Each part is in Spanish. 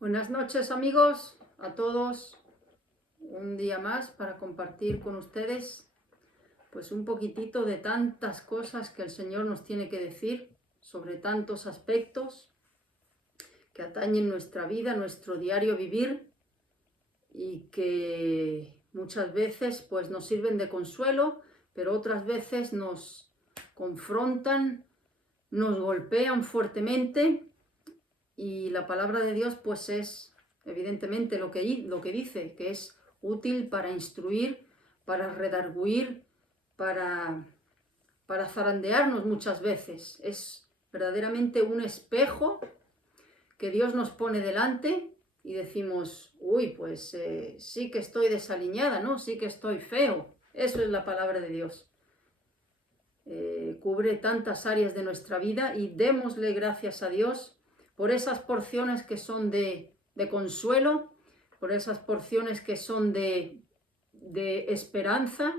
Buenas noches, amigos, a todos. Un día más para compartir con ustedes pues un poquitito de tantas cosas que el Señor nos tiene que decir sobre tantos aspectos que atañen nuestra vida, nuestro diario vivir, y que muchas veces pues nos sirven de consuelo, pero otras veces nos confrontan, nos golpean fuertemente. Y la palabra de Dios pues es evidentemente lo que dice, que es útil para instruir, para redarguir, para zarandearnos muchas veces. Es verdaderamente un espejo que Dios nos pone delante y decimos, uy, pues sí que estoy desaliñada, ¿no? Sí que estoy feo. Eso es la palabra de Dios. Cubre tantas áreas de nuestra vida y démosle gracias a Dios por esas porciones que son de consuelo, por esas porciones que son de esperanza,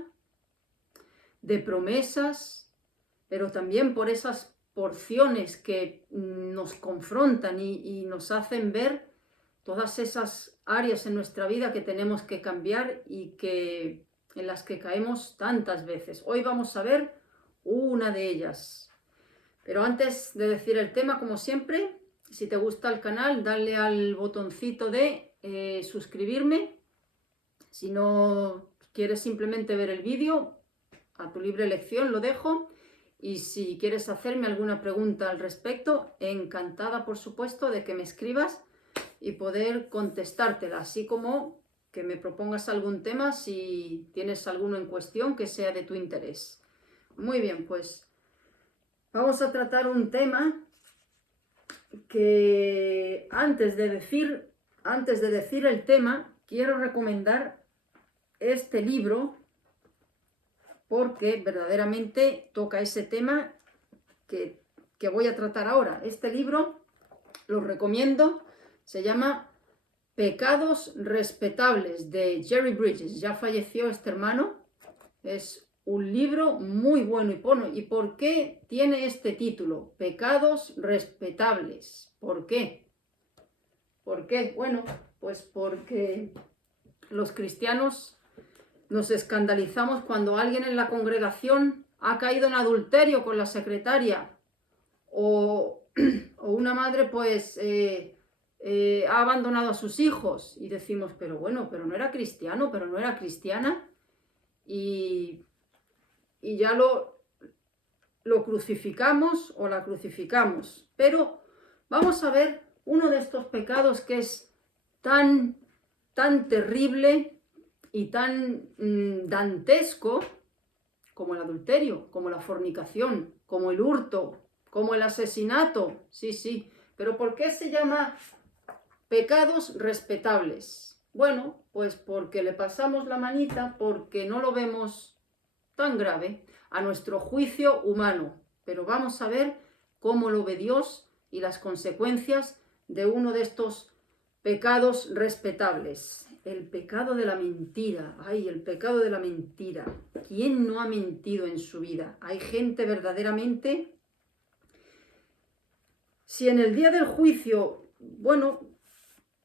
de promesas, pero también por esas porciones que nos confrontan y nos hacen ver todas esas áreas en nuestra vida que tenemos que cambiar y en las que caemos tantas veces. Hoy vamos a ver una de ellas. Pero antes de decir el tema, como siempre, si te gusta el canal, dale al botoncito de suscribirme. Si no quieres simplemente ver el vídeo, a tu libre elección lo dejo. Y si quieres hacerme alguna pregunta al respecto, encantada, por supuesto, de que me escribas y poder contestártela, así como que me propongas algún tema si tienes alguno en cuestión que sea de tu interés. Muy bien, pues vamos a tratar un tema que antes de decir el tema, quiero recomendar este libro porque verdaderamente toca ese tema que voy a tratar ahora. Este libro lo recomiendo, se llama Pecados Respetables, de Jerry Bridges. Ya falleció este hermano. Es un libro muy bueno. ¿Y por qué tiene este título? Pecados Respetables. ¿Por qué? ¿Por qué? Bueno, pues porque los cristianos nos escandalizamos cuando alguien en la congregación ha caído en adulterio con la secretaria o una madre pues ha abandonado a sus hijos y decimos, pero bueno, pero no era cristiano, pero no era cristiana, y ya lo crucificamos o la crucificamos. Pero vamos a ver uno de estos pecados que es tan terrible y tan dantesco como el adulterio, como la fornicación, como el hurto, como el asesinato. Sí, pero ¿por qué se llama pecados respetables? Bueno, pues porque le pasamos la manita, porque no lo vemos tan grave a nuestro juicio humano. Pero vamos a ver cómo lo ve Dios y las consecuencias de uno de estos pecados respetables. El pecado de la mentira. Ay, el pecado de la mentira. ¿Quién no ha mentido en su vida? Hay gente verdaderamente... Si en el día del juicio, bueno,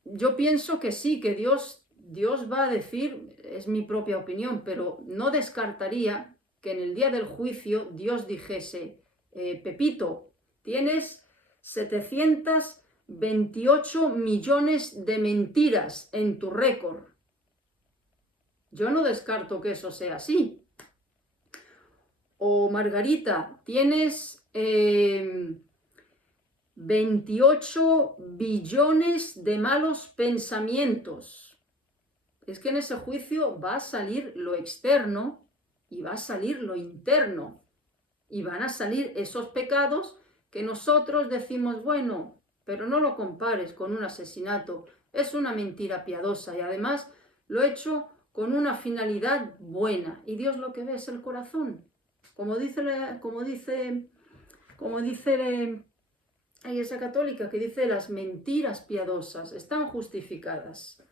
yo pienso que sí, que Dios va a decir, es mi propia opinión, pero no descartaría que en el día del juicio Dios dijese, Pepito, tienes 728 millones de mentiras en tu récord. Yo no descarto que eso sea así. O Margarita, tienes 28 billones de malos pensamientos. Es que en ese juicio va a salir lo externo y va a salir lo interno. Y van a salir esos pecados que nosotros decimos, bueno, pero no lo compares con un asesinato. Es una mentira piadosa y además lo he hecho con una finalidad buena. Y Dios lo que ve es el corazón. Como dice la Iglesia Católica, que dice las mentiras piadosas están justificadas.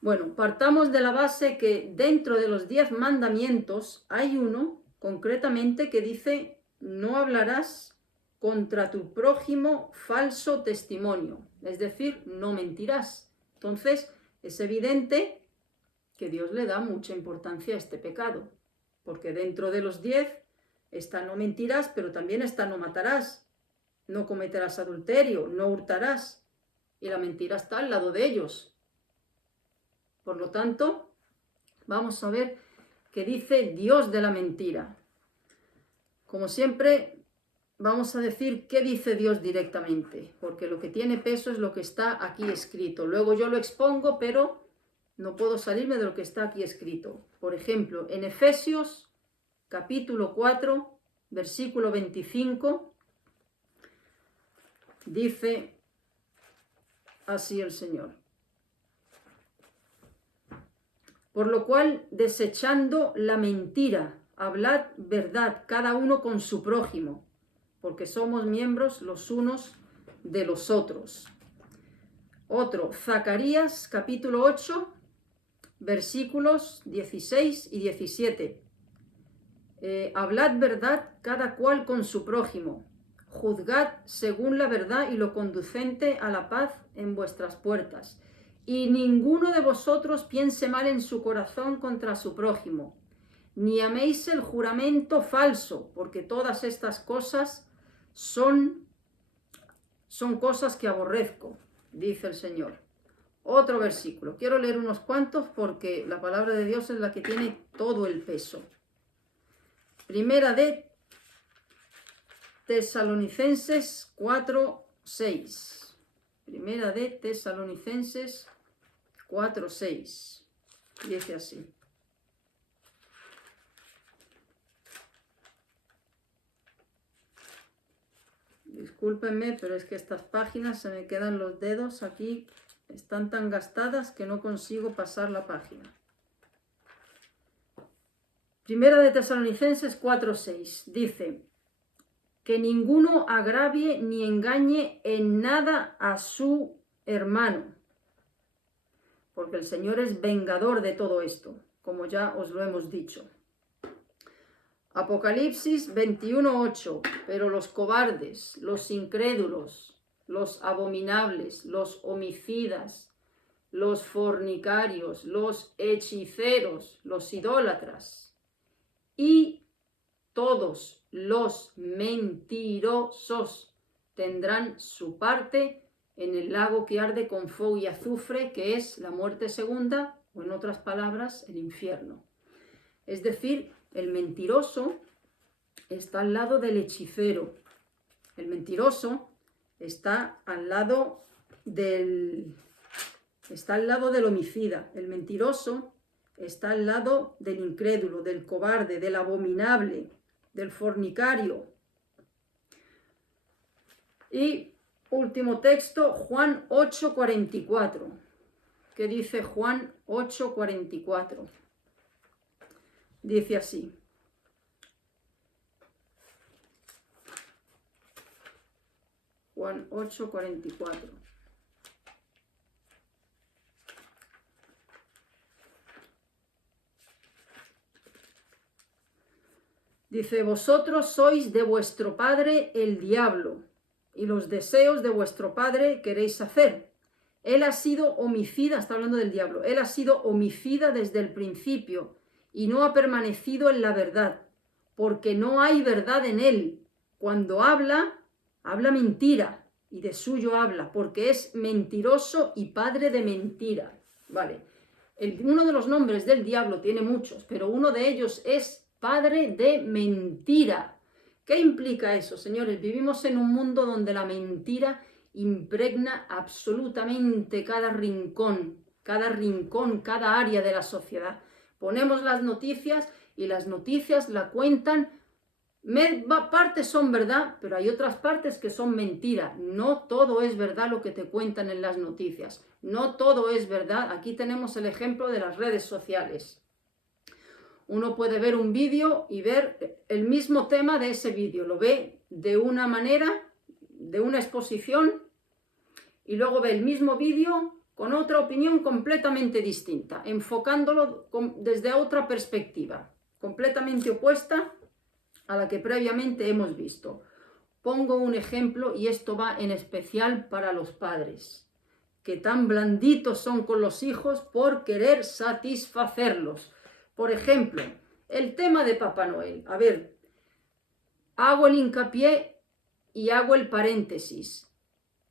Bueno, partamos de la base que dentro de los 10 mandamientos hay uno concretamente que dice no hablarás contra tu prójimo falso testimonio, es decir, no mentirás. Entonces, es evidente que Dios le da mucha importancia a este pecado, porque dentro de los 10 está no mentirás, pero también está no matarás, no cometerás adulterio, no hurtarás, y la mentira está al lado de ellos. Por lo tanto, vamos a ver qué dice Dios de la mentira. Como siempre, vamos a decir qué dice Dios directamente, porque lo que tiene peso es lo que está aquí escrito. Luego yo lo expongo, pero no puedo salirme de lo que está aquí escrito. Por ejemplo, en Efesios capítulo 4, versículo 25, dice así el Señor. Por lo cual, desechando la mentira, hablad verdad cada uno con su prójimo, porque somos miembros los unos de los otros. Otro, Zacarías capítulo 8, versículos 16 y 17. Hablad verdad cada cual con su prójimo, juzgad según la verdad y lo conducente a la paz en vuestras puertas. Y ninguno de vosotros piense mal en su corazón contra su prójimo, ni améis el juramento falso, porque todas estas cosas son cosas que aborrezco, dice el Señor. Otro versículo. Quiero leer unos cuantos porque la palabra de Dios es la que tiene todo el peso. Primera de Tesalonicenses 4:6. Primera de Tesalonicenses 4:6. Dice así. Discúlpenme, pero es que estas páginas se me quedan los dedos aquí, están tan gastadas que no consigo pasar la página. Primera de Tesalonicenses 4:6 dice que ninguno agravie ni engañe en nada a su hermano, porque el Señor es vengador de todo esto, como ya os lo hemos dicho. Apocalipsis 21:8, pero los cobardes, los incrédulos, los abominables, los homicidas, los fornicarios, los hechiceros, los idólatras y todos los mentirosos tendrán su parte en el lago que arde con fuego y azufre, que es la muerte segunda, o en otras palabras, el infierno. Es decir, el mentiroso está al lado del hechicero. El mentiroso está al lado del homicida. El mentiroso está al lado del incrédulo, del cobarde, del abominable, del fornicario. Y último texto, Juan 8:44. ¿Qué dice Juan 8:44? Dice así. Juan 8:44. Dice, vosotros sois de vuestro padre el diablo, y los deseos de vuestro padre queréis hacer. Él ha sido homicida, está hablando del diablo, él ha sido homicida desde el principio, y no ha permanecido en la verdad, porque no hay verdad en él. Cuando habla mentira, y de suyo habla, porque es mentiroso y padre de mentira. Vale, uno de los nombres del diablo tiene muchos, pero uno de ellos es padre de mentira. ¿Qué implica eso, señores? Vivimos en un mundo donde la mentira impregna absolutamente cada rincón, cada área de la sociedad. Ponemos las noticias y las noticias la cuentan. Partes son verdad, pero hay otras partes que son mentira. No todo es verdad lo que te cuentan en las noticias. No todo es verdad. Aquí tenemos el ejemplo de las redes sociales. Uno puede ver un vídeo y ver el mismo tema de ese vídeo. Lo ve de una manera, de una exposición, y luego ve el mismo vídeo con otra opinión completamente distinta, enfocándolo desde otra perspectiva, completamente opuesta a la que previamente hemos visto. pongo un ejemplo y esto va en especial para los padres, que tan blanditos son con los hijos por querer satisfacerlos. Por ejemplo, el tema de Papá Noel. A ver, hago el hincapié y hago el paréntesis.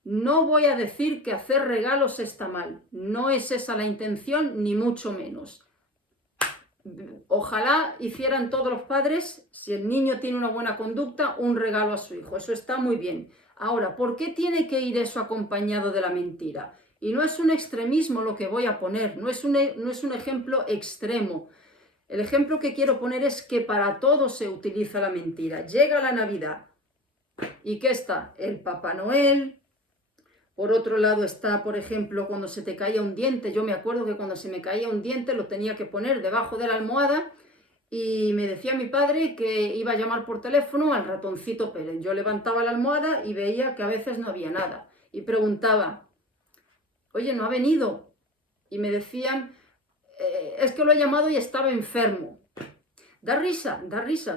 No voy a decir que hacer regalos está mal, no es esa la intención, ni mucho menos. Ojalá hicieran todos los padres, si el niño tiene una buena conducta, un regalo a su hijo, eso está muy bien. Ahora, ¿por qué tiene que ir eso acompañado de la mentira? Y no es un extremismo lo que voy a poner, no es un ejemplo extremo. El ejemplo que quiero poner es que para todo se utiliza la mentira. Llega la Navidad, ¿y qué está? El Papá Noel. Por otro lado está, por ejemplo, cuando se te caía un diente. Yo me acuerdo que cuando se me caía un diente lo tenía que poner debajo de la almohada y me decía mi padre que iba a llamar por teléfono al ratoncito Pérez. Yo levantaba la almohada y veía que a veces no había nada. Y preguntaba, oye, ¿no ha venido? Y me decían, es que lo he llamado y estaba enfermo. Da risa,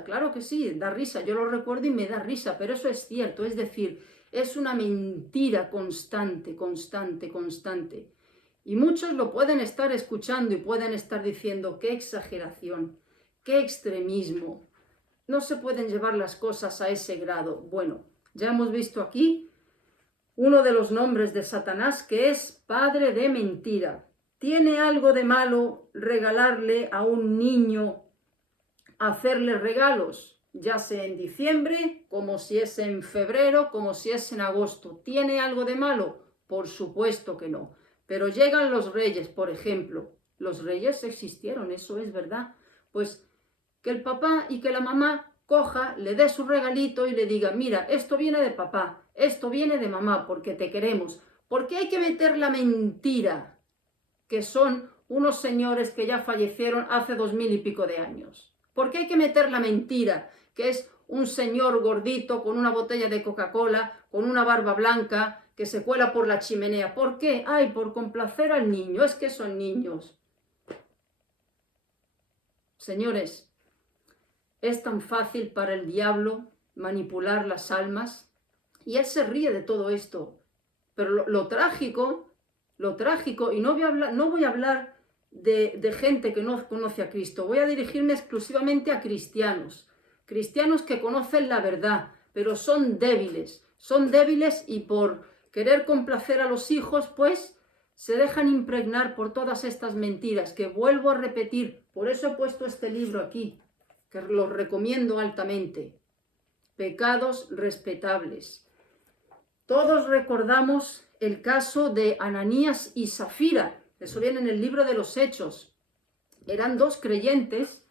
claro que sí, da risa. Yo lo recuerdo y me da risa, pero eso es cierto, es decir, es una mentira constante. Y muchos lo pueden estar escuchando y pueden estar diciendo, qué exageración, qué extremismo. No se pueden llevar las cosas a ese grado. Bueno, ya hemos visto aquí uno de los nombres de Satanás, que es padre de mentira. ¿Tiene algo de malo regalarle a un niño, hacerle regalos? Ya sea en diciembre, como si es en febrero, como si es en agosto. ¿Tiene algo de malo? Por supuesto que no. Pero llegan los reyes, por ejemplo. Los reyes existieron, eso es verdad. Pues que el papá y que la mamá coja, le dé su regalito y le diga, mira, esto viene de papá, esto viene de mamá, porque te queremos. Porque hay que meter la mentira, que son unos señores que ya fallecieron hace 2000 y pico de años. Porque hay que meter la mentira, que es un señor gordito con una botella de Coca-Cola, con una barba blanca, que se cuela por la chimenea. ¿Por qué? Ay, por complacer al niño, es que son niños. Señores, es tan fácil para el diablo manipular las almas y él se ríe de todo esto. Pero lo trágico, y no voy a hablar de gente que no conoce a Cristo, voy a dirigirme exclusivamente a cristianos que conocen la verdad, pero son débiles y por querer complacer a los hijos, pues se dejan impregnar por todas estas mentiras que vuelvo a repetir. Por eso he puesto este libro aquí, que lo recomiendo altamente. Pecados respetables. Todos recordamos el caso de Ananías y Zafira, eso viene en el libro de los Hechos. Eran dos creyentes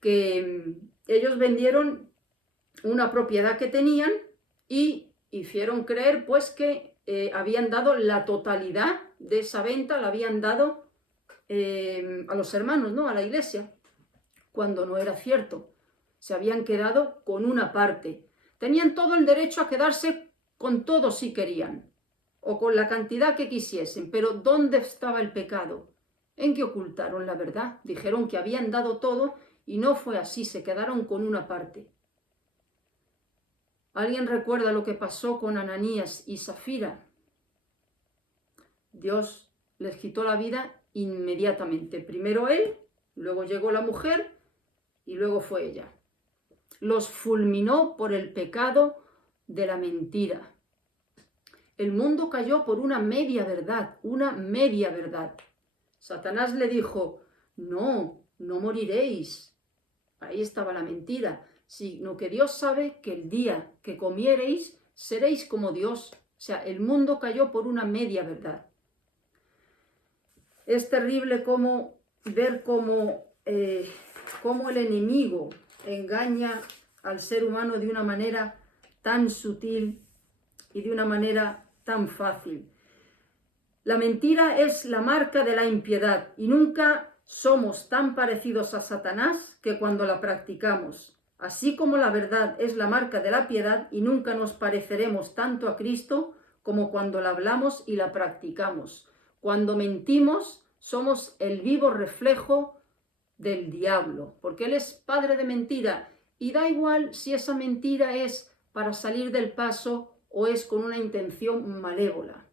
que ellos vendieron una propiedad que tenían y hicieron creer pues que habían dado la totalidad de esa venta, la habían dado a los hermanos, ¿no? A la iglesia, cuando no era cierto. Se habían quedado con una parte. Tenían todo el derecho a quedarse con todo si querían, o con la cantidad que quisiesen, pero ¿dónde estaba el pecado? En que ocultaron la verdad, dijeron que habían dado todo y no fue así, se quedaron con una parte. ¿Alguien recuerda lo que pasó con Ananías y Zafira? Dios les quitó la vida inmediatamente. Primero él, luego llegó la mujer y luego fue ella. Los fulminó por el pecado de la mentira. El mundo cayó por una media verdad. Satanás le dijo, no moriréis. Ahí estaba la mentira, sino que Dios sabe que el día que comiereis seréis como Dios. O sea, el mundo cayó por una media verdad. Es terrible ver cómo el enemigo engaña al ser humano de una manera tan sutil y de una manera tan fácil. La mentira es la marca de la impiedad y nunca somos tan parecidos a Satanás que cuando la practicamos. Así como la verdad es la marca de la piedad y nunca nos pareceremos tanto a Cristo como cuando la hablamos y la practicamos. Cuando mentimos somos el vivo reflejo del diablo, porque él es padre de mentira Y da igual si esa mentira es para salir del paso o es con una intención malévola.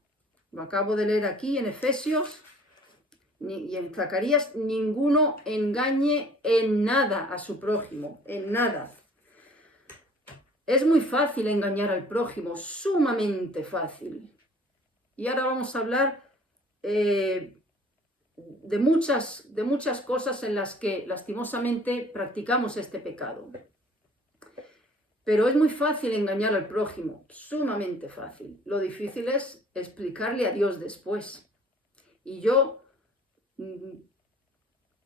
Lo acabo de leer aquí en Efesios y en Zacarías: ninguno engañe en nada a su prójimo, en nada. Es muy fácil engañar al prójimo, sumamente fácil. Y ahora vamos a hablar de muchas cosas en las que lastimosamente practicamos este pecado. Pero es muy fácil engañar al prójimo, sumamente fácil. Lo difícil es explicarle a Dios después. Y yo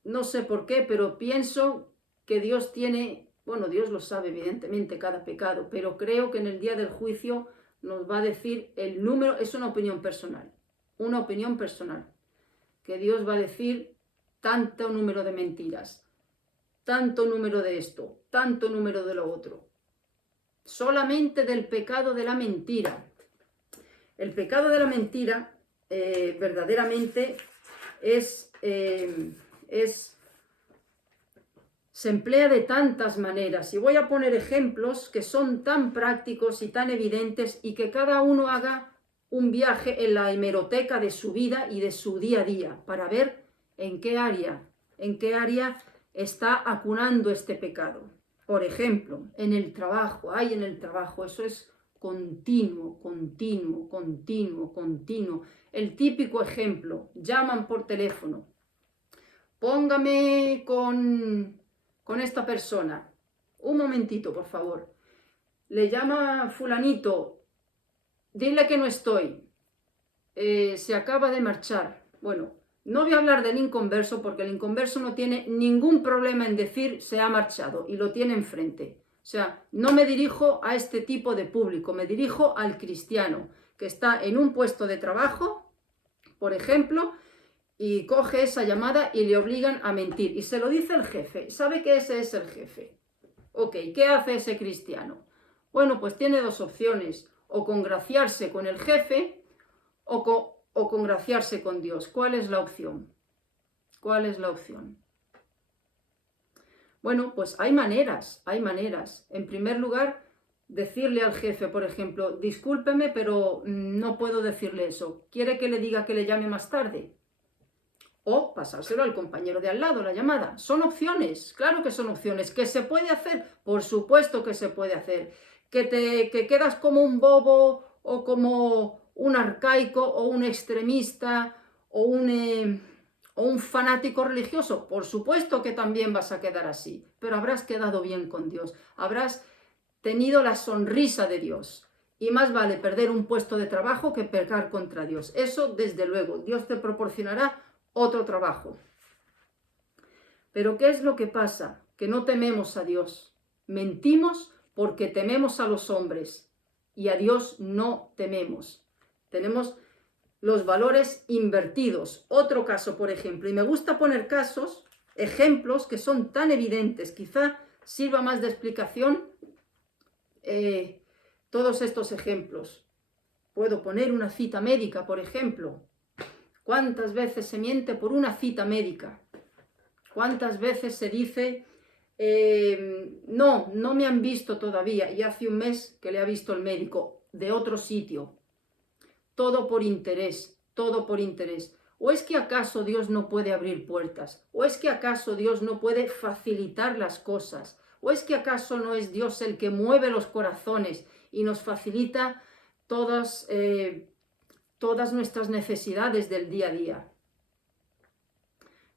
no sé por qué, pero pienso que Dios tiene, bueno, Dios lo sabe evidentemente cada pecado, pero creo que en el día del juicio nos va a decir el número, es una opinión personal, que Dios va a decir tanto número de mentiras, tanto número de esto, tanto número de lo otro. Solamente del pecado de la mentira. El pecado de la mentira verdaderamente se emplea de tantas maneras. Y voy a poner ejemplos que son tan prácticos y tan evidentes, y que cada uno haga un viaje en la hemeroteca de su vida y de su día a día para ver en qué área está acunando este pecado. Por ejemplo, en el trabajo, eso es continuo. El típico ejemplo: llaman por teléfono, póngame con esta persona, un momentito, por favor. Le llama fulanito, dile que no estoy, se acaba de marchar. Bueno, no voy a hablar del inconverso, porque el inconverso no tiene ningún problema en decir se ha marchado y lo tiene enfrente. O sea, no me dirijo a este tipo de público, me dirijo al cristiano que está en un puesto de trabajo, por ejemplo, y coge esa llamada y le obligan a mentir. Y se lo dice el jefe, sabe que ese es el jefe. Ok, ¿qué hace ese cristiano? Bueno, pues tiene dos opciones: o congraciarse con el jefe o congraciarse con Dios. ¿Cuál es la opción? Bueno, pues hay maneras. En primer lugar, decirle al jefe, por ejemplo: discúlpeme, pero no puedo decirle eso. ¿Quiere que le diga que le llame más tarde? O pasárselo al compañero de al lado, la llamada. Son opciones, claro que son opciones. ¿Que se puede hacer? Por supuesto que se puede hacer. ¿Que quedas como un bobo o como un arcaico o un extremista o un fanático religioso? Por supuesto que también vas a quedar así, pero habrás quedado bien con Dios, habrás tenido la sonrisa de Dios. Y más vale perder un puesto de trabajo que pecar contra Dios. Eso, desde luego, Dios te proporcionará otro trabajo. Pero ¿qué es lo que pasa? Que no tememos a Dios. Mentimos porque tememos a los hombres, y a Dios no tememos. Tenemos los valores invertidos. Otro caso, por ejemplo, y me gusta poner ejemplos que son tan evidentes, quizá sirva más de explicación todos estos ejemplos. Puedo poner una cita médica, por ejemplo. ¿Cuántas veces se miente por una cita médica? ¿Cuántas veces se dice, no me han visto todavía, y hace un mes que le ha visto el médico de otro sitio? Todo por interés. ¿O es que acaso Dios no puede abrir puertas? ¿O es que acaso Dios no puede facilitar las cosas? ¿O es que acaso no es Dios el que mueve los corazones y nos facilita todas nuestras necesidades del día a día?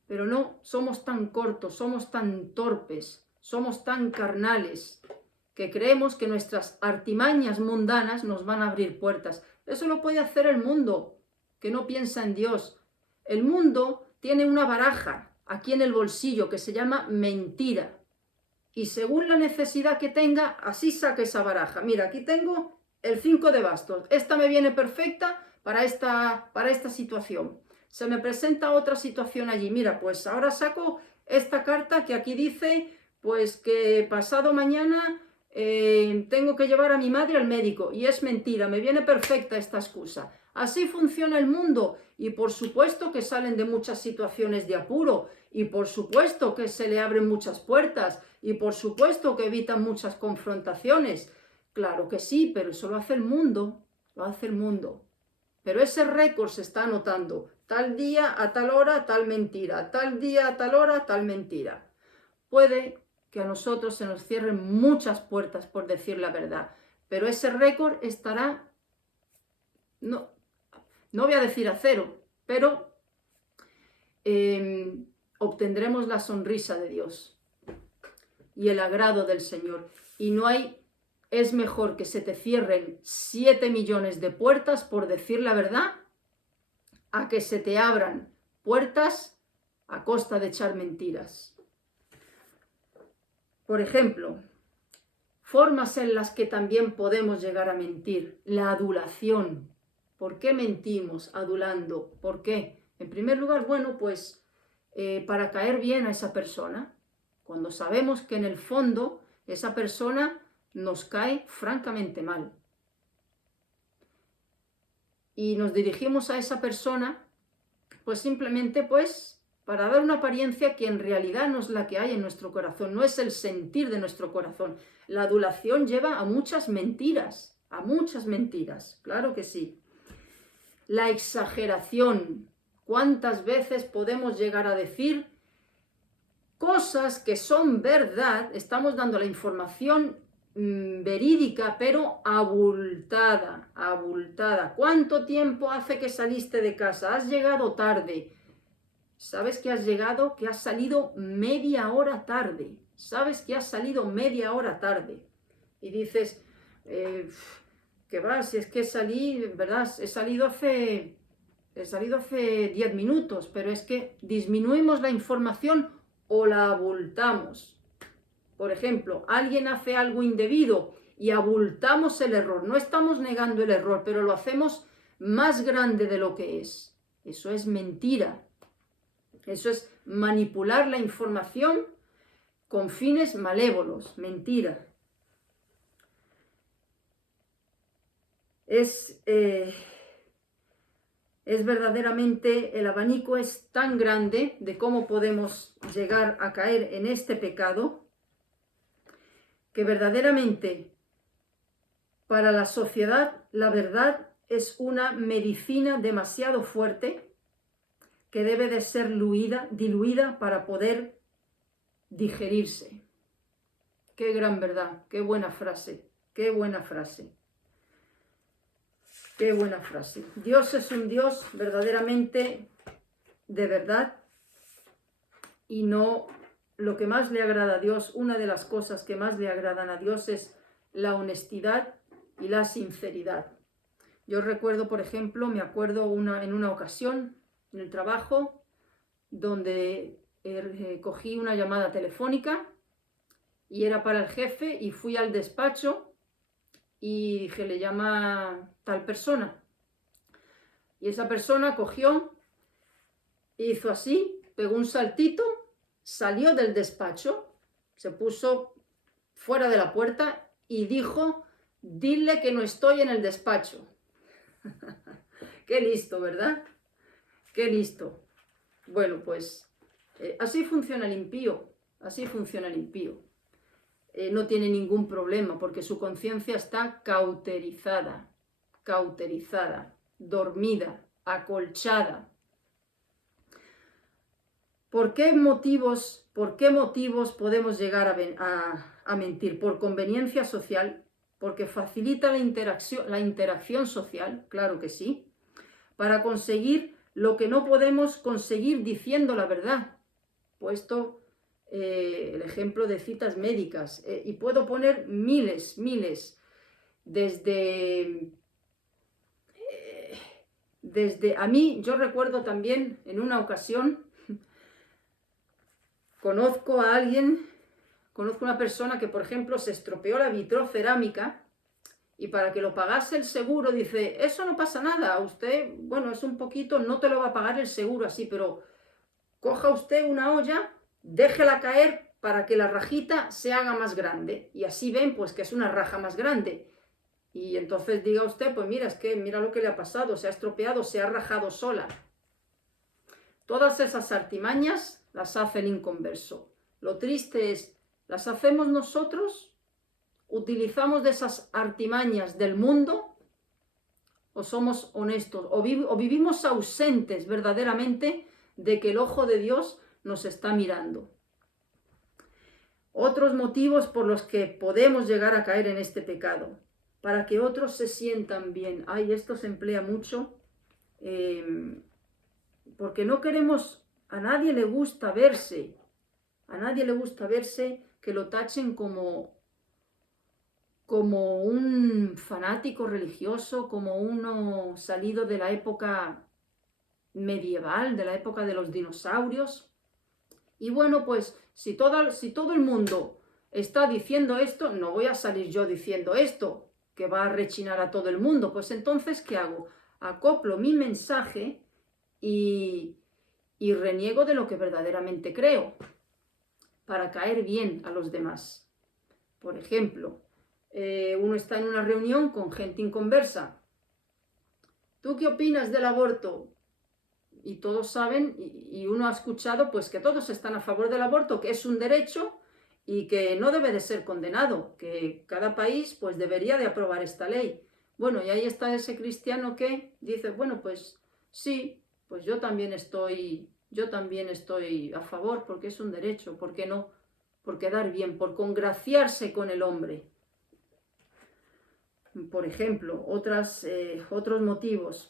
Pero no, somos tan cortos, somos tan torpes, somos tan carnales, que creemos que nuestras artimañas mundanas nos van a abrir puertas. Eso lo puede hacer el mundo, que no piensa en Dios. El mundo tiene una baraja aquí en el bolsillo que se llama mentira. Y según la necesidad que tenga, así saca esa baraja. Mira, aquí tengo el 5 de bastos. Esta me viene perfecta para esta situación. Se me presenta otra situación allí. Mira, pues ahora saco esta carta que aquí dice, pues que pasado mañana tengo que llevar a mi madre al médico, y es mentira, me viene perfecta esta excusa. Así funciona el mundo, y por supuesto que salen de muchas situaciones de apuro, y por supuesto que se le abren muchas puertas, y por supuesto que evitan muchas confrontaciones. Claro que sí, pero eso lo hace el mundo, lo hace el mundo. Pero ese récord se está anotando, tal día a tal hora, tal mentira, tal día a tal hora, tal mentira. Puede que a nosotros se nos cierren muchas puertas por decir la verdad, pero ese récord estará, no voy a decir a cero, pero obtendremos la sonrisa de Dios y el agrado del Señor. Y es mejor que se te cierren 7 millones de puertas por decir la verdad, a que se te abran puertas a costa de echar mentiras. Por ejemplo, formas en las que también podemos llegar a mentir. La adulación. ¿Por qué mentimos adulando? ¿Por qué? En primer lugar, bueno, pues para caer bien a esa persona. Cuando sabemos que en el fondo esa persona nos cae francamente mal. Y nos dirigimos a esa persona, pues simplemente para dar una apariencia que en realidad no es la que hay en nuestro corazón, no es el sentir de nuestro corazón. La adulación lleva a muchas mentiras, claro que sí. La exageración. ¿Cuántas veces podemos llegar a decir cosas que son verdad? Estamos dando la información verídica, pero abultada. ¿Cuánto tiempo hace que saliste de casa? Has llegado tarde. ¿Sabes que has llegado? Que has salido media hora tarde. Y dices, que va, si es que salí, ¿verdad? He salido hace 10 minutos, pero es que disminuimos la información o la abultamos. Por ejemplo, alguien hace algo indebido y abultamos el error. No estamos negando el error, pero lo hacemos más grande de lo que es. Eso es mentira. Eso es manipular la información con fines malévolos. Mentira. Es verdaderamente, el abanico es tan grande de cómo podemos llegar a caer en este pecado, que verdaderamente para la sociedad la verdad es una medicina demasiado fuerte que debe de ser diluida para poder digerirse. Qué gran verdad, qué buena frase. Dios es un Dios verdaderamente de verdad, y no lo que más le agrada a Dios, una de las cosas que más le agradan a Dios es la honestidad y la sinceridad. Yo recuerdo, por ejemplo, en una ocasión en el trabajo donde cogí una llamada telefónica y era para el jefe, y fui al despacho y dije, le llama tal persona. Y esa persona cogió, hizo así, pegó un saltito, salió del despacho, se puso fuera de la puerta y dijo, dile que no estoy en el despacho. Qué listo, ¿verdad? Qué listo. Bueno, pues así funciona el impío. No tiene ningún problema porque su conciencia está cauterizada, dormida, acolchada. ¿Por qué motivos podemos llegar a mentir? Por conveniencia social, porque facilita la interacción social, claro que sí, para conseguir lo que no podemos conseguir diciendo la verdad. Puesto el ejemplo de citas médicas, y puedo poner miles, desde a mí, yo recuerdo también en una ocasión, conozco una persona que, por ejemplo, se estropeó la vitrocerámica, y para que lo pagase el seguro, dice, eso no pasa nada, usted, bueno, es un poquito, no te lo va a pagar el seguro así, pero coja usted una olla, déjela caer para que la rajita se haga más grande. Y así ven pues que es una raja más grande. Y entonces diga usted, pues mira, es que mira lo que le ha pasado, se ha estropeado, se ha rajado sola. Todas esas artimañas las hace el inconverso. Lo triste es, ¿las hacemos nosotros? ¿Utilizamos de esas artimañas del mundo? ¿O somos honestos? ¿O vivimos ausentes verdaderamente de que el ojo de Dios nos está mirando? Otros motivos por los que podemos llegar a caer en este pecado. Para que otros se sientan bien. Ay, esto se emplea mucho. Porque no queremos, a nadie le gusta verse. A nadie le gusta verse que lo tachen como un fanático religioso, como uno salido de la época medieval, de la época de los dinosaurios. Y bueno, pues si todo el mundo está diciendo esto, no voy a salir yo diciendo esto, que va a rechinar a todo el mundo. Pues entonces, ¿qué hago? Acoplo mi mensaje y reniego de lo que verdaderamente creo, para caer bien a los demás. Por ejemplo, uno está en una reunión con gente inconversa. ¿Tú qué opinas del aborto? Y todos saben, y uno ha escuchado pues que todos están a favor del aborto, que es un derecho y que no debe de ser condenado, que cada país pues debería de aprobar esta ley. Bueno, y ahí está ese cristiano que dice, bueno, pues sí, pues yo también estoy a favor, porque es un derecho. ¿Por qué no? Por quedar bien, por congraciarse con el hombre. Por ejemplo, otros motivos.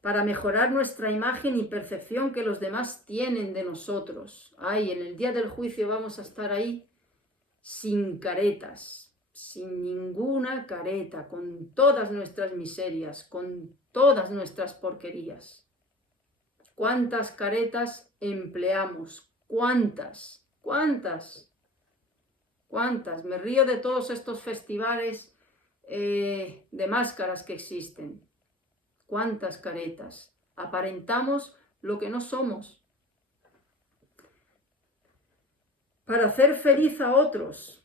Para mejorar nuestra imagen y percepción que los demás tienen de nosotros. Ay, en el día del juicio vamos a estar ahí sin caretas, sin ninguna careta, con todas nuestras miserias, con todas nuestras porquerías. ¿Cuántas caretas empleamos? ¿Cuántas? Me río de todos estos festivales de máscaras que existen. ¿Cuántas caretas? Aparentamos lo que no somos. Para hacer feliz a otros,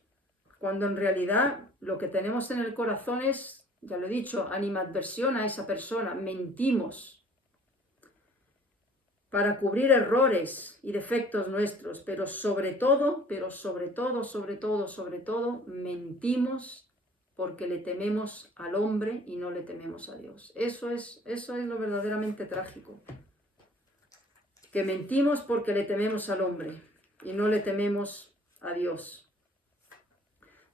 cuando en realidad lo que tenemos en el corazón es, ya lo he dicho, animadversión a esa persona. Mentimos para cubrir errores y defectos nuestros, pero sobre todo, mentimos porque le tememos al hombre y no le tememos a Dios. Eso es lo verdaderamente trágico. Que mentimos porque le tememos al hombre y no le tememos a Dios.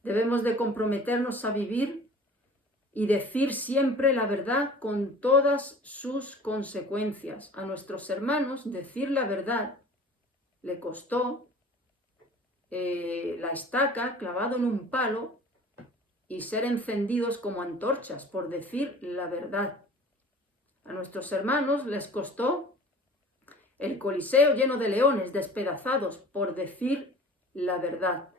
Debemos de comprometernos a vivir y decir siempre la verdad con todas sus consecuencias. A nuestros hermanos decir la verdad le costó la estaca clavado en un palo y ser encendidos como antorchas por decir la verdad. A nuestros hermanos les costó el Coliseo lleno de leones despedazados por decir la verdad.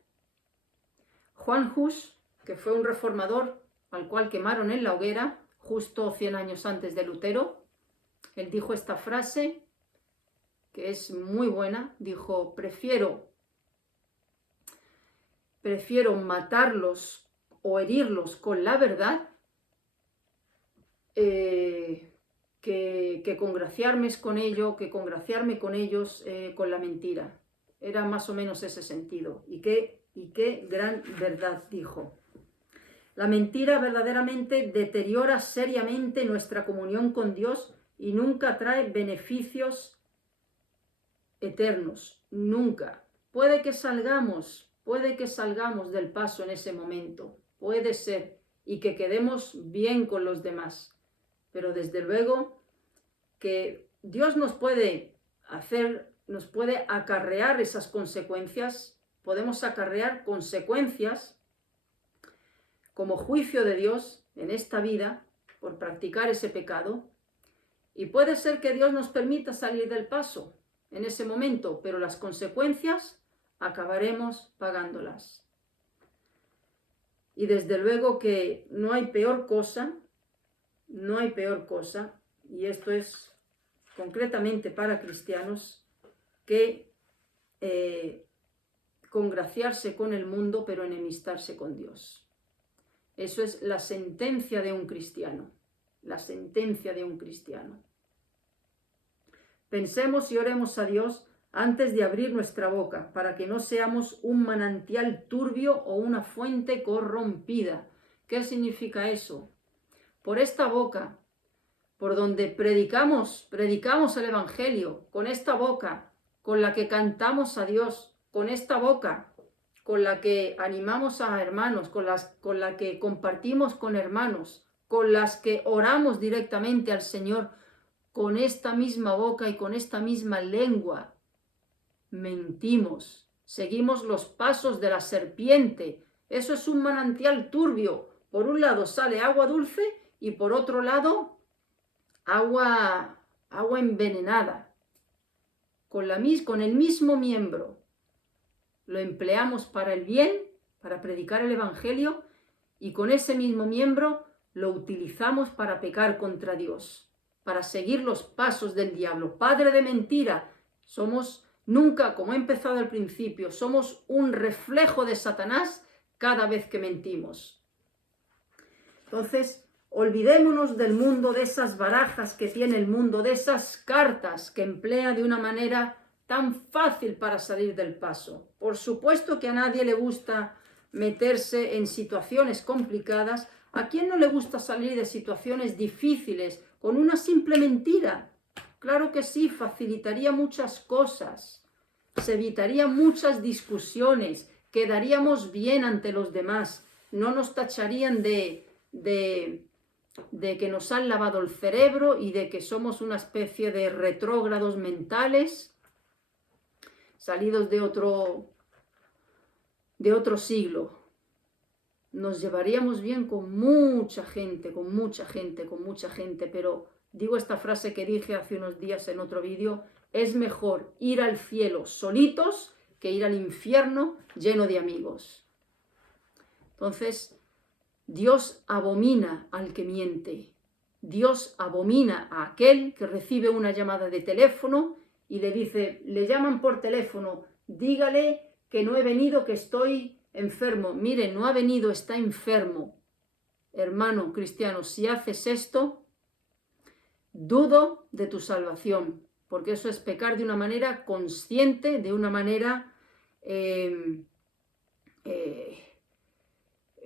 Juan Hus, que fue un reformador al cual quemaron en la hoguera justo 100 años antes de Lutero, él dijo esta frase que es muy buena. Dijo, prefiero matarlos o herirlos con la verdad que congraciarme con ellos con la mentira. Era más o menos ese sentido. Y qué gran verdad dijo. La mentira verdaderamente deteriora seriamente nuestra comunión con Dios y nunca trae beneficios eternos. Nunca. Puede que salgamos del paso en ese momento. Puede ser. Y que quedemos bien con los demás. Pero desde luego que Dios nos puede acarrear esas consecuencias. Podemos acarrear consecuencias como juicio de Dios en esta vida por practicar ese pecado. Y puede ser que Dios nos permita salir del paso en ese momento, pero las consecuencias acabaremos pagándolas. Y desde luego que no hay peor cosa, y esto es concretamente para cristianos, que congraciarse con el mundo, pero enemistarse con Dios. Eso es la sentencia de un cristiano. La sentencia de un cristiano. Pensemos y oremos a Dios antes de abrir nuestra boca, para que no seamos un manantial turbio o una fuente corrompida. ¿Qué significa eso? Por esta boca, por donde predicamos el Evangelio, con esta boca, con la que cantamos a Dios, con esta boca, con la que animamos a hermanos, con la que compartimos con hermanos, con las que oramos directamente al Señor, con esta misma boca y con esta misma lengua, mentimos, seguimos los pasos de la serpiente. Eso es un manantial turbio. Por un lado sale agua dulce y por otro lado agua envenenada. Con el mismo miembro lo empleamos para el bien, para predicar el Evangelio, y con ese mismo miembro lo utilizamos para pecar contra Dios, para seguir los pasos del diablo. Padre de mentira, somos nunca, como he empezado al principio, somos un reflejo de Satanás cada vez que mentimos. Entonces, olvidémonos del mundo, de esas barajas que tiene el mundo, de esas cartas que emplea de una manera tan fácil para salir del paso. Por supuesto que a nadie le gusta meterse en situaciones complicadas. ¿A quién no le gusta salir de situaciones difíciles con una simple mentira? Claro que sí, facilitaría muchas cosas, se evitarían muchas discusiones, quedaríamos bien ante los demás, no nos tacharían de que nos han lavado el cerebro y de que somos una especie de retrógrados mentales salidos de otro siglo. Nos llevaríamos bien con mucha gente, pero digo esta frase que dije hace unos días en otro vídeo: es mejor ir al cielo solitos que ir al infierno lleno de amigos. Entonces, Dios abomina al que miente. Dios abomina a aquel que recibe una llamada de teléfono y le llaman por teléfono, dígale que no he venido, que estoy enfermo. Mire, no ha venido, está enfermo. Hermano cristiano, si haces esto, dudo de tu salvación, porque eso es pecar de una manera consciente, de una manera,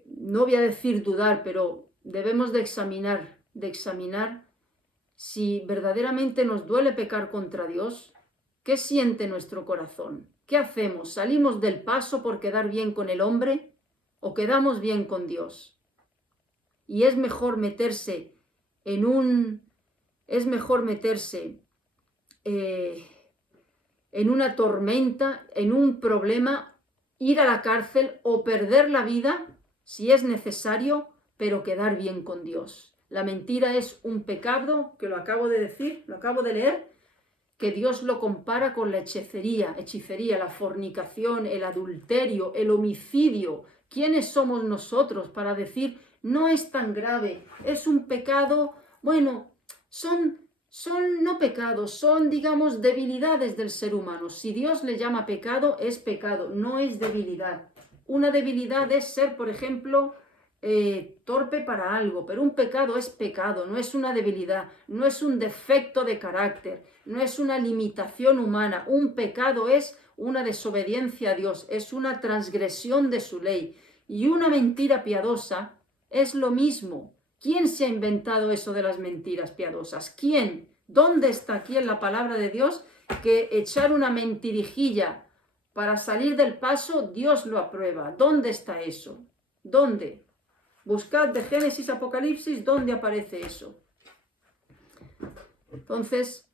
no voy a decir dudar, pero debemos de examinar si verdaderamente nos duele pecar contra Dios. ¿Qué siente nuestro corazón? ¿Qué hacemos? ¿Salimos del paso por quedar bien con el hombre o quedamos bien con Dios? Y es mejor meterse en una tormenta, en un problema, ir a la cárcel o perder la vida si es necesario, pero quedar bien con Dios. La mentira es un pecado, que lo acabo de decir, lo acabo de leer, que Dios lo compara con la hechicería, la fornicación, el adulterio, el homicidio. ¿Quiénes somos nosotros para decir no es tan grave, es un pecado? Bueno, son no pecados, son, digamos, debilidades del ser humano. Si Dios le llama pecado, es pecado, no es debilidad. Una debilidad es ser, por ejemplo, torpe para algo, pero un pecado es pecado, no es una debilidad, no es un defecto de carácter, no es una limitación humana. Un pecado es una desobediencia a Dios, es una transgresión de su ley. Y una mentira piadosa es lo mismo. ¿Quién se ha inventado eso de las mentiras piadosas? ¿Quién? ¿Dónde está aquí en la palabra de Dios que echar una mentirijilla para salir del paso, Dios lo aprueba? ¿Dónde está eso? ¿Dónde? Buscad de Génesis, Apocalipsis, ¿dónde aparece eso? Entonces,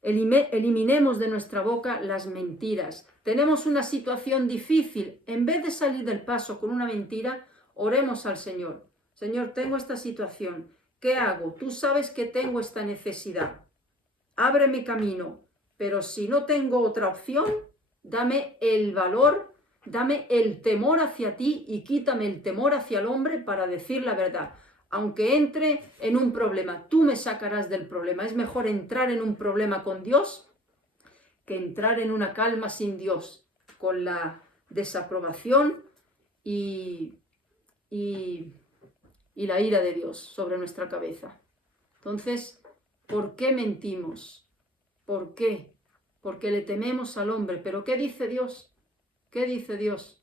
eliminemos de nuestra boca las mentiras. Tenemos una situación difícil. En vez de salir del paso con una mentira, oremos al Señor. Señor, tengo esta situación. ¿Qué hago? Tú sabes que tengo esta necesidad. Abre mi camino. Pero si no tengo otra opción, dame el valor, dame el temor hacia ti y quítame el temor hacia el hombre para decir la verdad. Aunque entre en un problema, tú me sacarás del problema. Es mejor entrar en un problema con Dios que entrar en una calma sin Dios, con la desaprobación y la ira de Dios sobre nuestra cabeza. Entonces, ¿por qué mentimos? ¿Por qué? Porque le tememos al hombre. ¿Pero qué dice Dios? ¿Qué dice Dios?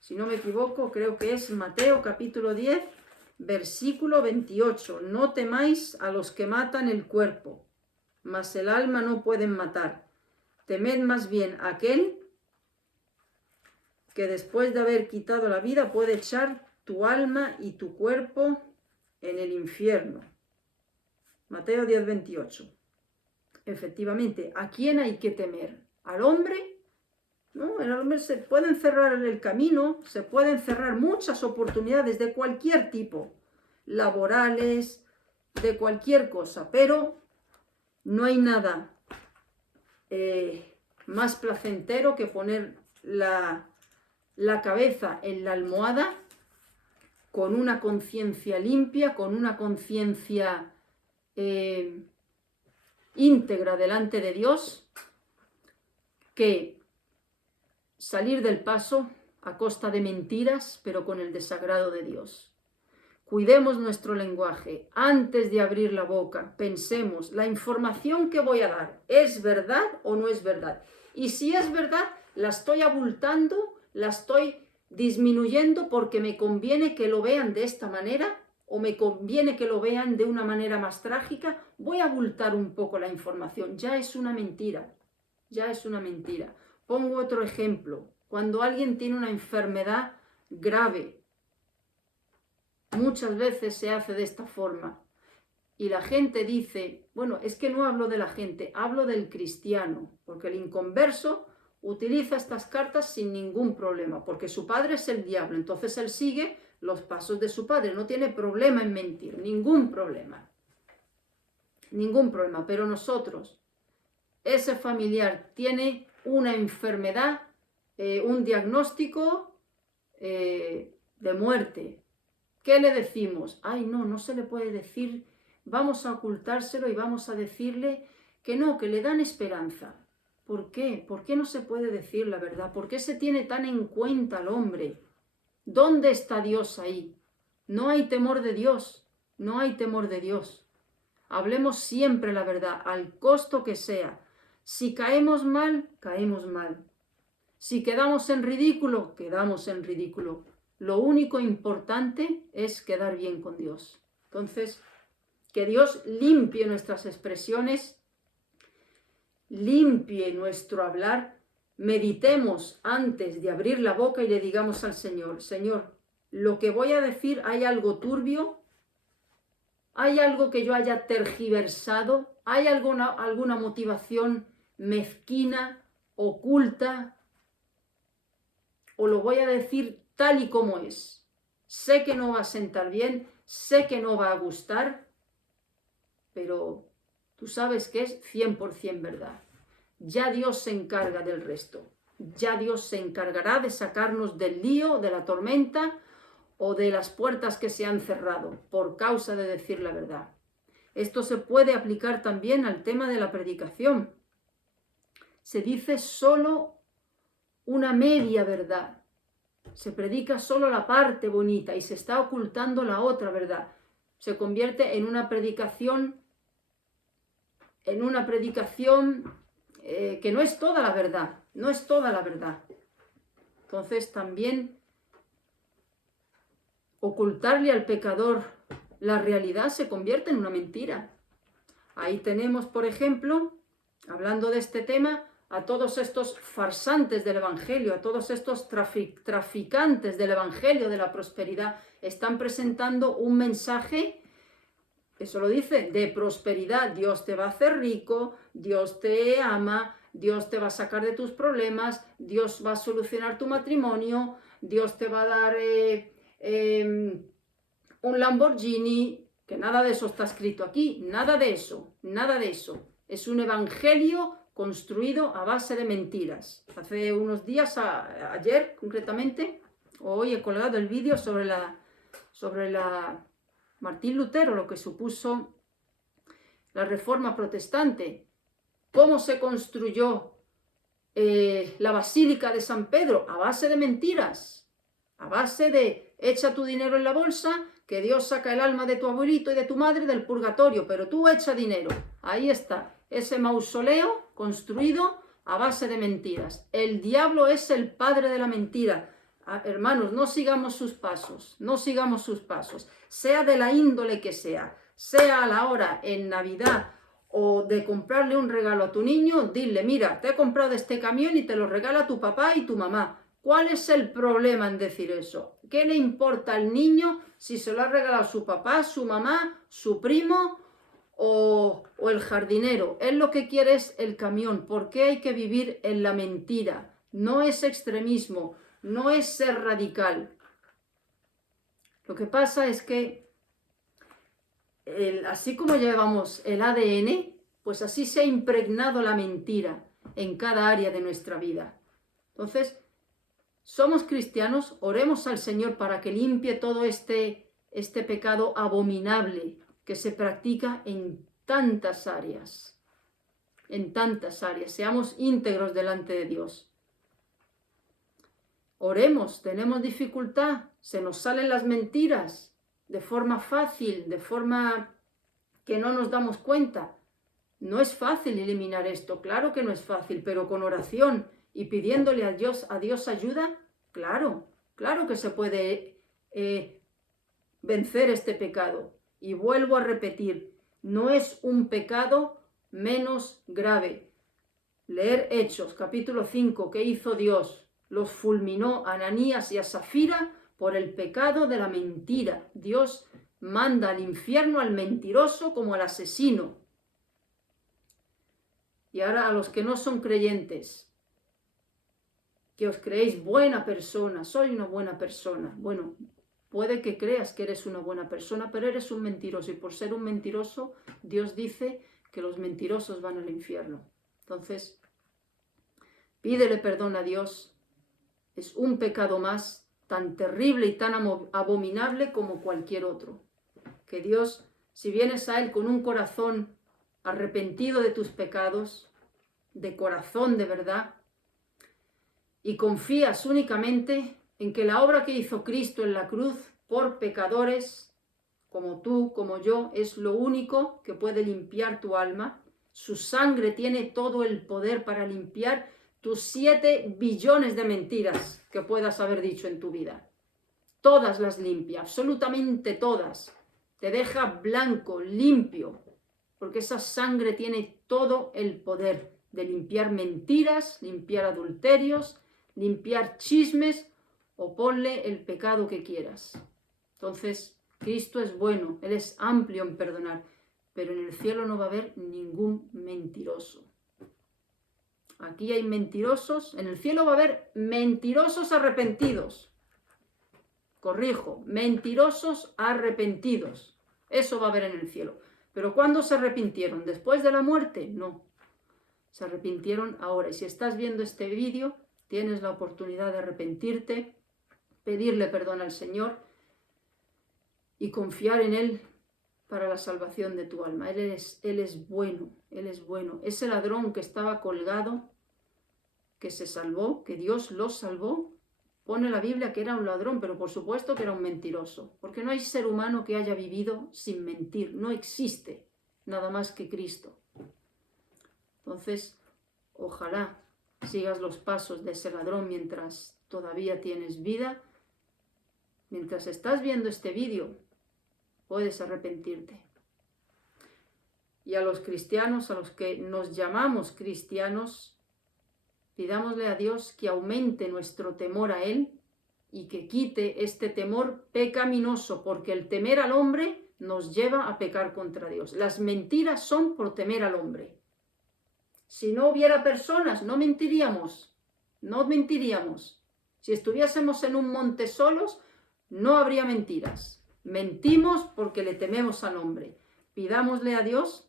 Si no me equivoco, creo que es Mateo capítulo 10, versículo 28. No temáis a los que matan el cuerpo, mas el alma no pueden matar. Temed más bien a aquel que después de haber quitado la vida puede echar tu alma y tu cuerpo en el infierno. Mateo 10, 28. Efectivamente, ¿a quién hay que temer? ¿Al hombre? No, el hombre se puede cerrar el camino, se pueden cerrar muchas oportunidades de cualquier tipo, laborales, de cualquier cosa, pero no hay nada más placentero que poner la cabeza en la almohada con una conciencia limpia, con una conciencia íntegra delante de Dios, que salir del paso a costa de mentiras, pero con el desagrado de Dios. Cuidemos nuestro lenguaje. Antes de abrir la boca, pensemos, ¿la información que voy a dar es verdad o no es verdad? Y si es verdad, la estoy abultando, la estoy disminuyendo porque me conviene que lo vean de esta manera o me conviene que lo vean de una manera más trágica. Voy a abultar un poco la información. Ya es una mentira. Ya es una mentira. Pongo otro ejemplo. Cuando alguien tiene una enfermedad grave, muchas veces se hace de esta forma. Y la gente dice, bueno, es que no hablo de la gente, hablo del cristiano, porque el inconverso utiliza estas cartas sin ningún problema, porque su padre es el diablo, entonces él sigue los pasos de su padre, no tiene problema en mentir, ningún problema. Ningún problema, pero nosotros, ese familiar tiene una enfermedad, un diagnóstico de muerte. ¿Qué le decimos? Ay, no se le puede decir, vamos a ocultárselo y vamos a decirle que no, que le dan esperanza. ¿Por qué? ¿Por qué no se puede decir la verdad? ¿Por qué se tiene tan en cuenta al hombre? ¿Dónde está Dios ahí? No hay temor de Dios, no hay temor de Dios. Hablemos siempre la verdad, al costo que sea. Si caemos mal, caemos mal. Si quedamos en ridículo, quedamos en ridículo. Lo único importante es quedar bien con Dios. Entonces, que Dios limpie nuestras expresiones, limpie nuestro hablar. Meditemos antes de abrir la boca y le digamos al Señor, Señor, lo que voy a decir, ¿hay algo turbio? ¿Hay algo que yo haya tergiversado? ¿Hay alguna motivación mezquina, oculta? ¿O lo voy a decir tal y como es? Sé que no va a sentar bien, sé que no va a gustar, pero tú sabes que es 100% verdad. Ya Dios se encarga del resto. Ya Dios se encargará de sacarnos del lío, de la tormenta o de las puertas que se han cerrado por causa de decir la verdad. Esto se puede aplicar también al tema de la predicación. Se dice solo una media verdad. Se predica solo la parte bonita y se está ocultando la otra verdad. Se convierte en una predicación que no es toda la verdad, no es toda la verdad. Entonces también ocultarle al pecador la realidad se convierte en una mentira. Ahí tenemos, por ejemplo, hablando de este tema, a todos estos farsantes del Evangelio, a todos estos traficantes del Evangelio de la prosperidad, están presentando un mensaje, eso lo dice, de prosperidad. Dios te va a hacer rico, Dios te ama, Dios te va a sacar de tus problemas, Dios va a solucionar tu matrimonio, Dios te va a dar un Lamborghini, que nada de eso está escrito aquí, nada de eso, nada de eso. Es un evangelio construido a base de mentiras. Hace unos días, ayer concretamente, hoy he colgado el vídeo sobre la Martín Lutero, lo que supuso la Reforma Protestante, cómo se construyó la Basílica de San Pedro? A base de mentiras, a base de echa tu dinero en la bolsa, que Dios saca el alma de tu abuelito y de tu madre del purgatorio, pero tú echa dinero. Ahí está, ese mausoleo construido a base de mentiras. El diablo es el padre de la mentira. Hermanos, no sigamos sus pasos, no sigamos sus pasos, sea de la índole que sea a la hora en Navidad o de comprarle un regalo a tu niño, dile, mira, te he comprado este camión y te lo regala tu papá y tu mamá. ¿Cuál es el problema en decir eso? ¿Qué le importa al niño si se lo ha regalado su papá, su mamá, su primo o el jardinero? Él lo que quiere es el camión. ¿Por qué hay que vivir en la mentira? No es extremismo, no es ser radical. Lo que pasa es que así como llevamos el ADN, pues así se ha impregnado la mentira en cada área de nuestra vida. Entonces, somos cristianos, oremos al Señor para que limpie todo este pecado abominable que se practica en tantas áreas. En tantas áreas. Seamos íntegros delante de Dios. Oremos, tenemos dificultad, se nos salen las mentiras de forma fácil, de forma que no nos damos cuenta. No es fácil eliminar esto, claro que no es fácil, pero con oración y pidiéndole a Dios ayuda, claro que se puede vencer este pecado. Y vuelvo a repetir, no es un pecado menos grave. Leer Hechos, capítulo 5, ¿qué hizo Dios? Los fulminó a Ananías y a Safira por el pecado de la mentira. Dios manda al infierno al mentiroso como al asesino. Y ahora a los que no son creyentes, que os creéis buena persona, soy una buena persona. Bueno, puede que creas que eres una buena persona, pero eres un mentiroso. Y por ser un mentiroso, Dios dice que los mentirosos van al infierno. Entonces, pídele perdón a Dios. Es un pecado más tan terrible y tan abominable como cualquier otro. Que Dios, si vienes a Él con un corazón arrepentido de tus pecados, de corazón de verdad, y confías únicamente en que la obra que hizo Cristo en la cruz por pecadores, como tú, como yo, es lo único que puede limpiar tu alma. Su sangre tiene todo el poder para limpiar tus 7 billones de mentiras que puedas haber dicho en tu vida. Todas las limpia, absolutamente todas. Te deja blanco, limpio, porque esa sangre tiene todo el poder de limpiar mentiras, limpiar adulterios, limpiar chismes o ponle el pecado que quieras. Entonces, Cristo es bueno, Él es amplio en perdonar, pero en el cielo no va a haber ningún mentiroso. Aquí hay mentirosos, en el cielo va a haber mentirosos arrepentidos. Corrijo, mentirosos arrepentidos. Eso va a haber en el cielo. Pero ¿cuándo se arrepintieron? ¿Después de la muerte? No. Se arrepintieron ahora. Y si estás viendo este vídeo, tienes la oportunidad de arrepentirte, pedirle perdón al Señor y confiar en Él para la salvación de tu alma. Él es bueno, Él es bueno. Ese ladrón que estaba colgado, que se salvó, que Dios lo salvó, pone la Biblia que era un ladrón, pero por supuesto que era un mentiroso, porque no hay ser humano que haya vivido sin mentir, no existe nada más que Cristo. Entonces, ojalá sigas los pasos de ese ladrón mientras todavía tienes vida. Mientras estás viendo este vídeo, puedes arrepentirte. Y a los cristianos, a los que nos llamamos cristianos, pidámosle a Dios que aumente nuestro temor a Él y que quite este temor pecaminoso, porque el temer al hombre nos lleva a pecar contra Dios. Las mentiras son por temer al hombre. Si no hubiera personas, no mentiríamos. No mentiríamos. Si estuviésemos en un monte solos, no habría mentiras. Mentimos porque le tememos al hombre. Pidámosle a Dios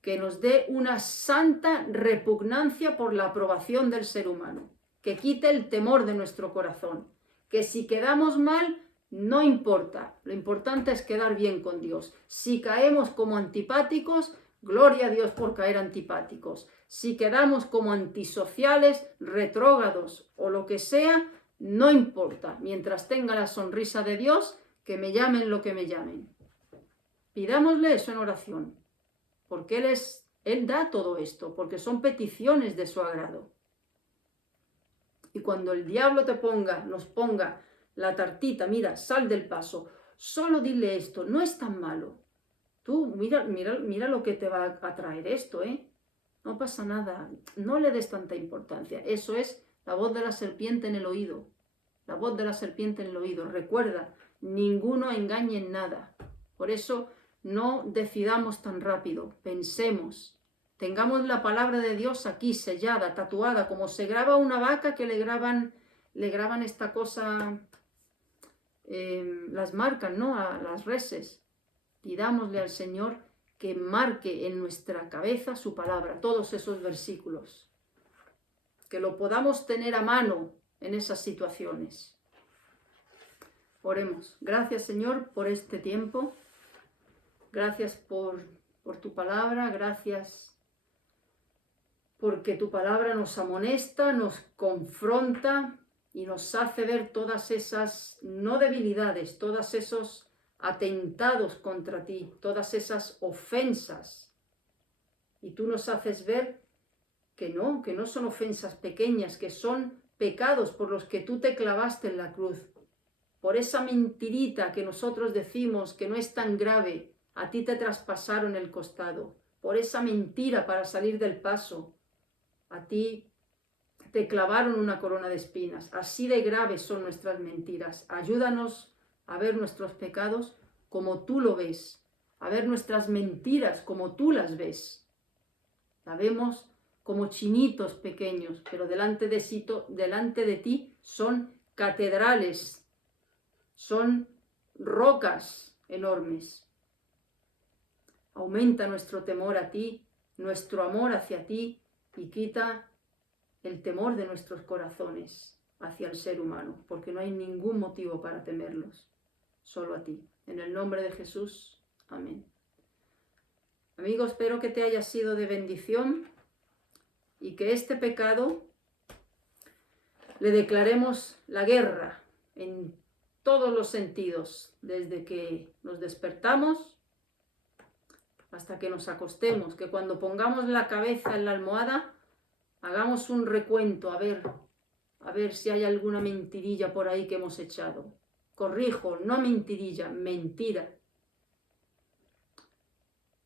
que nos dé una santa repugnancia por la aprobación del ser humano, que quite el temor de nuestro corazón, que si quedamos mal, no importa, lo importante es quedar bien con Dios. Si caemos como antipáticos, gloria a Dios por caer antipáticos. Si quedamos como antisociales, retrógrados o lo que sea, no importa. Mientras tenga la sonrisa de Dios, que me llamen lo que me llamen. Pidámosle eso en oración, porque Él da todo esto, porque son peticiones de su agrado. Y cuando el diablo nos ponga la tartita, mira, sal del paso, solo dile esto, no es tan malo. Tú mira lo que te va a traer esto, ¿eh? No pasa nada, no le des tanta importancia. Eso es la voz de la serpiente en el oído. La voz de la serpiente en el oído. Recuerda, ninguno engañe en nada. Por eso no decidamos tan rápido, pensemos. Tengamos la palabra de Dios aquí, sellada, tatuada, como se graba una vaca que le graban esta cosa, las marcan, ¿no? A las reses. Pidámosle al Señor que marque en nuestra cabeza su palabra, todos esos versículos. Que lo podamos tener a mano en esas situaciones. Oremos. Gracias, Señor, por este tiempo. Gracias por tu palabra. Gracias porque tu palabra nos amonesta, nos confronta y nos hace ver todas esas, no debilidades, todos esos atentados contra ti, todas esas ofensas. Y tú nos haces ver que no son ofensas pequeñas, que son pecados por los que tú te clavaste en la cruz. Por esa mentirita que nosotros decimos que no es tan grave, a ti te traspasaron el costado. Por esa mentira para salir del paso, a ti te clavaron una corona de espinas. Así de graves son nuestras mentiras. Ayúdanos a ver nuestros pecados como tú lo ves, a ver nuestras mentiras como tú las ves. La vemos como chinitos pequeños, pero delante de ti son catedrales, son rocas enormes. Aumenta nuestro temor a ti, nuestro amor hacia ti, y quita el temor de nuestros corazones hacia el ser humano, porque no hay ningún motivo para temerlos, solo a ti. En el nombre de Jesús, amén. Amigo, espero que te haya sido de bendición y que este pecado le declaremos la guerra en todos los sentidos, desde que nos despertamos hasta que nos acostemos, que cuando pongamos la cabeza en la almohada hagamos un recuento, a ver si hay alguna mentirilla por ahí que hemos echado. Corrijo, no mentirilla, mentira.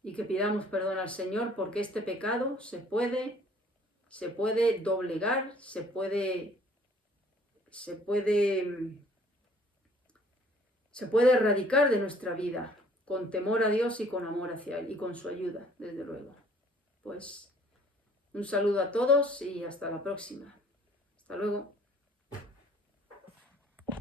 Y que pidamos perdón al Señor porque este pecado se puede doblegar, se puede erradicar de nuestra vida con temor a Dios y con amor hacia Él y con su ayuda, desde luego. Pues un saludo a todos y hasta la próxima. Hasta luego.